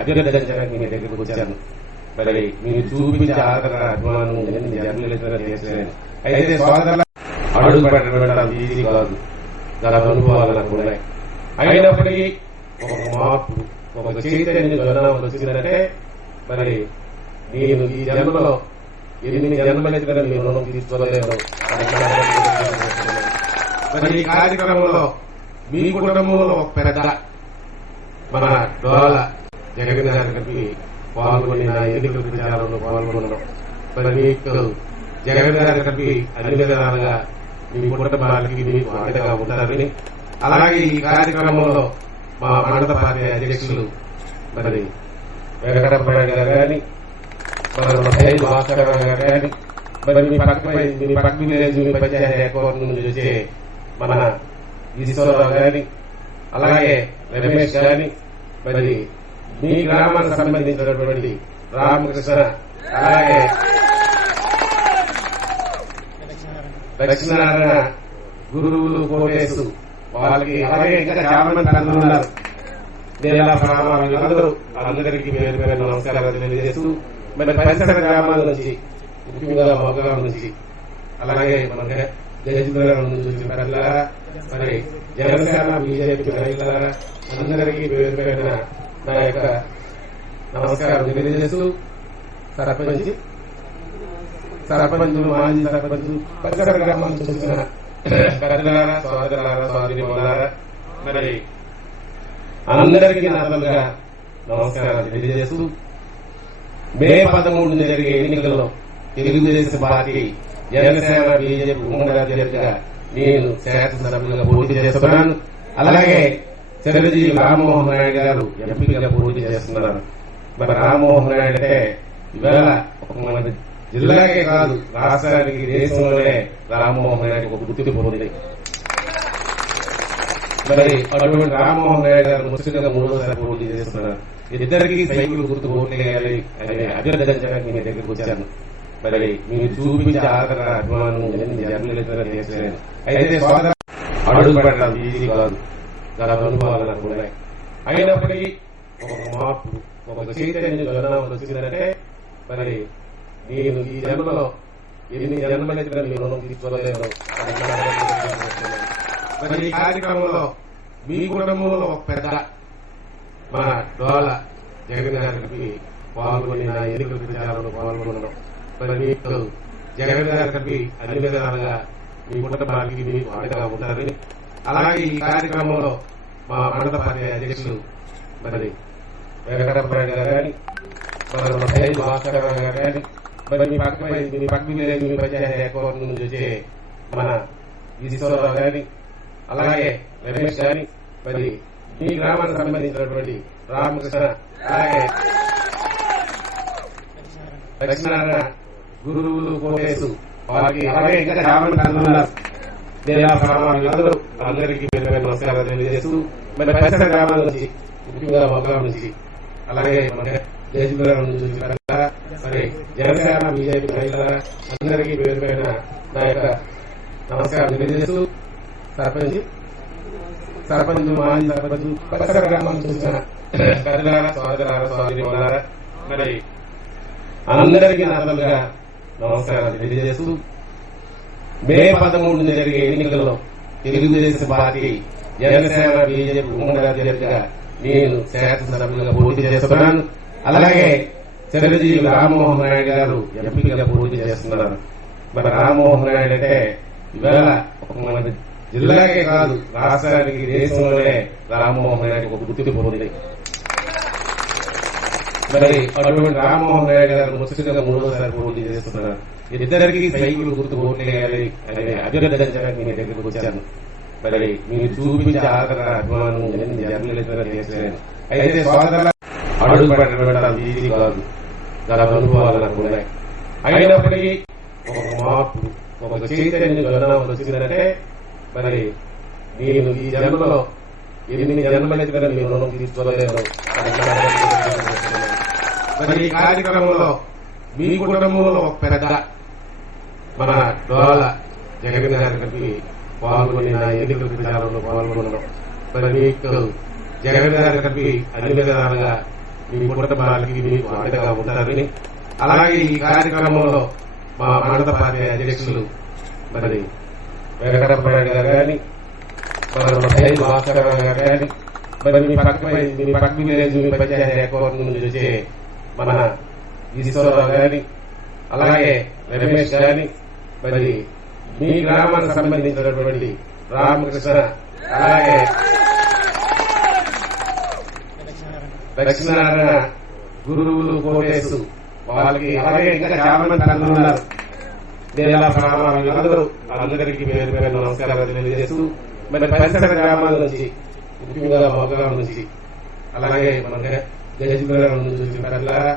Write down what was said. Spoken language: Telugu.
అభ్యర్థించడానికి మీ దగ్గరకు వచ్చాను. మరి మీరు చూపించే ఆదరణ అభిమానం నేను జర్నలిస్ట్గా చేశాను అయితే సోదరుల అడుగు పెట్టడం ఈజీ కాదు. దాని అనుభవాలు నాకు ఉన్నాయి. అయినప్పటికీ ఒక మార్పు ఒక చైతన్యం గణనాలు వచ్చిందంటే మరి నేను ఈ జన్మలో ఎన్ని జన్మలెత్తిన మీ రుణం తీసుకోలేను. మరి ఈ కార్యక్రమంలో మీ కుటుంబంలో ఒక పెద్ద మన డోల జగన్ గారికి పాల్గొని నా ఎన్నికల ప్రచారంలో పాల్గొన్నాం మరి మీకు జగన్ గారికి అన్ని విధాలుగా మీ కుటుంబానికి మీకు అండగా ఉంటారని అలాగే ఈ కార్యక్రమంలో మా మండల పార్టీ అధ్యక్షులు మరి వెంకటరమణ గారు కానీ మరి మన సైన్ భాస్కర్ గారు కానీ మరి మీ పక్క మీ పక్క విలేజ్ మీ పంచాయతీ అకౌంట్ నుంచి వచ్చే మన ఈశ్వరరావు గాని అలాగే రమేష్ గాని మరి మీ గ్రామానికి సంబంధించినటువంటి రామకృష్ణ అలాగే దక్షిణారాయణ గురువులు కోటేసు వాళ్ళకి అలాగే ఇంకా చాలా మంది అందరూ ఉన్నారు. నేను ఇలా అందరికీ పేరు పేరు నమస్కారాలు తెలియజేస్తూ మరి పరిసర గ్రామాల నుంచి ముఖ్యంగా మొగ్గాం నుంచి అలాగే మన జయసుందరం నుంచి వచ్చిన మరి జనసేన బీజేపీ రైతులారా అందరికీ పేరు పెట్టిన నా యొక్క నమస్కారం తెలియజేస్తూ సర్పంచ్ సర్పంచులు మాజీ సర్పంచ్ పరిసర గ్రామాల చూసిన వచ్చిన పెద్దలారా సోదరులారా సోదరి మరి అందరికీ నాలుగుగా నమస్కారాలు తెలియజేస్తూ మే పదమూడున జరిగే ఎన్నికల్లో తెలుగుదేశం పార్టీ జనసేన బీజేపీ ఉమ్మడి అభ్యర్థిగా నేను శాసనసభ్యులుగా పోటీ చేస్తున్నాను. అలాగే చిరంజీవి రామ్మోహన్ నాయుడు గారు ఎంపీగా పోటీ చేస్తున్నారు. మరి రామ్మోహన్ నాయుడు అంటే ఇవాళ మన జిల్లాకే కాదు రాష్ట్రానికి దేశంలోనే రామ్మోహన్ నాయుడు ఒక గుర్తింపు ఉంది మరి అటువంటి రామ్మోహన్ నాయుడు గారు ముస్లింగా మూడోసారి పోటీ చేస్తున్నారు. ఇద్దరికి సైకిల్ గుర్తు పోటీ చేయాలి అని అభ్యర్థించడానికి మీ దగ్గరకు వచ్చాను. మరి మీరు చూపించే ఆదరణ అభిమానం నేను జర్నలిస్ట్గా చేశాను అయితే సోదర అడుగు పెట్టడం ఈజీ కాదు. గల అనుభవాలు నాకు ఉన్నాయి. అయినప్పటికీ ఒక మార్పు ఒక చైతన్యం గణనాలు వచ్చిందంటే మరి నేను ఈ జన్మలో ఎన్ని జన్మలెత్తిన మీ రుణం తీసుకోలేదు మరి ఈ కార్యక్రమంలో మీ కుటుంబంలో ఒక పెద్ద మన డోల జగన్ గారికి పాల్గొని నా ఎన్నికల ప్రచారంలో పాల్గొనడం. మరి మీకు జగన్ గారికి అన్ని విధాలుగా మీ కుటుంబానికి మీకు అండగా ఉంటారని. అలాగే ఈ కార్యక్రమంలో మా మండల పార్టీ అధ్యక్షులు మరి వెంకటరమణ గారు కానీ మరి మన సైన్ భాస్కర్ గారు కానీ మరి మీ పక్క మీ పక్క విలేజ్ మీ పంచాయతీ అకౌంట్ నుంచి వచ్చే మన ఈశ్వరరావు గాని అలాగే రమేష్ గాని మరి మీ గ్రామానికి సంబంధించినటువంటి రామకృష్ణ అలాగే దక్షిణారాయణ గురువులు కోటేసు వాళ్ళకి అలాగే ఇంకా చాలా మంది ఉన్నారు అందరూ అందరికీ పేరు నమస్కారాలు తెలియజేస్తూ మరి పరిసర గ్రామాల నుంచి ముఖ్యంగా మొగ్గాం నుంచి అలాగే మన దేశపురం నుంచి వచ్చిన మరి జనసేన బీజేపీ రైతులారా అందరికీ పేరు పైన నా యొక్క నమస్కారం తెలియజేస్తూ సర్పంచ్ సర్పంచ్ మాజీ సర్పంచ్ పరిసర గ్రామాల నుంచి వచ్చిన పెద్దలారా సోదరులారా సోదరి మరి అందరికీ నాలుగుగా నమస్కారాలు. తెలియజేస్తూ మే పదమూడున జరిగే ఎన్నికల్లో తెలుగుదేశం పార్టీ జనసేన బీజేపీ ఉమ్మడి అభ్యర్థిగా నేను శాసనసభ్యులుగా పోటీ చేస్తున్నాను. అలాగే చిరంజీవి రామ్మోహన్ నాయుడు గారు ఎంపీగా పోటీ చేస్తున్నారు. మరి రామ్మోహన్ నాయుడు అంటే ఇవాళ మన జిల్లాకే కాదు రాష్ట్రానికి దేశంలోనే రామ్మోహన్ నాయుడు ఒక గుర్తింపు ఉంది మరి అటువంటి రామ్మోహన్ రాయ్ గారు ముఖ్యంగా మూడోసారి పోటీ చేస్తున్నారు. ఇద్దరికి సైకిల్ గుర్తు ఓట్లేయాలి అని అభ్యర్థించడానికి మీ దగ్గరకు వచ్చాను. మరి మీరు చూపించే ఆదరణ అభిమానం నేను అయితే సోదరుల అడుగు పెట్టడం ఈజీ కాదు. దాని అనుభవాలు నాకు ఉన్నాయి అయినప్పటికీ ఒక మార్పు ఒక చైతన్యం గణనాలు వచ్చిందంటే మరి నేను ఈ జన్మలో ఎన్ని జన్మలెత్తిన మీ రుణం తీసుకోలేను మరి ఈ కార్యక్రమంలో మీ కుటుంబంలో ఒక పెద్ద మన డోల జగన్ గారికి పాల్గొని నా ఎన్నికల ప్రచారంలో పాల్గొనడం మరి మీకు జగన్ గారికి అన్ని విధాలుగా మీ కుటుంబాలకి మీకు అండగా ఉంటారని అలాగే ఈ కార్యక్రమంలో మా మండల పార్టీ అధ్యక్షులు మరి వెంకటరమణ గారు కానీ మరి మన సైన్ భాస్కర్ గారు కానీ మరి మీ పక్క మీ పక్క విలేజ్ మీ పంచాయతీ అకౌంట్ నుంచి వచ్చే మన ఈశ్వరరావు గాని అలాగే రమేష్ గాని మరి మీ గ్రామానికి సంబంధించినటువంటి రామకృష్ణ అలాగే దక్షిణారాయణ గురువులు కోటేసు వాళ్ళకి అలాగే ఇంకా చాలా మంది అందరూ ఉన్నారు. నేల ప్రాణాలు అందరూ అందరికీ పేరు పేరు నమస్కారాలు తెలియజేస్తూ మరి పరిసర గ్రామాల నుంచి ముఖ్యంగా మొగ్గం నుంచి అలాగే మన గజగ్రామం నుంచి వచ్చిన ప్రజలారా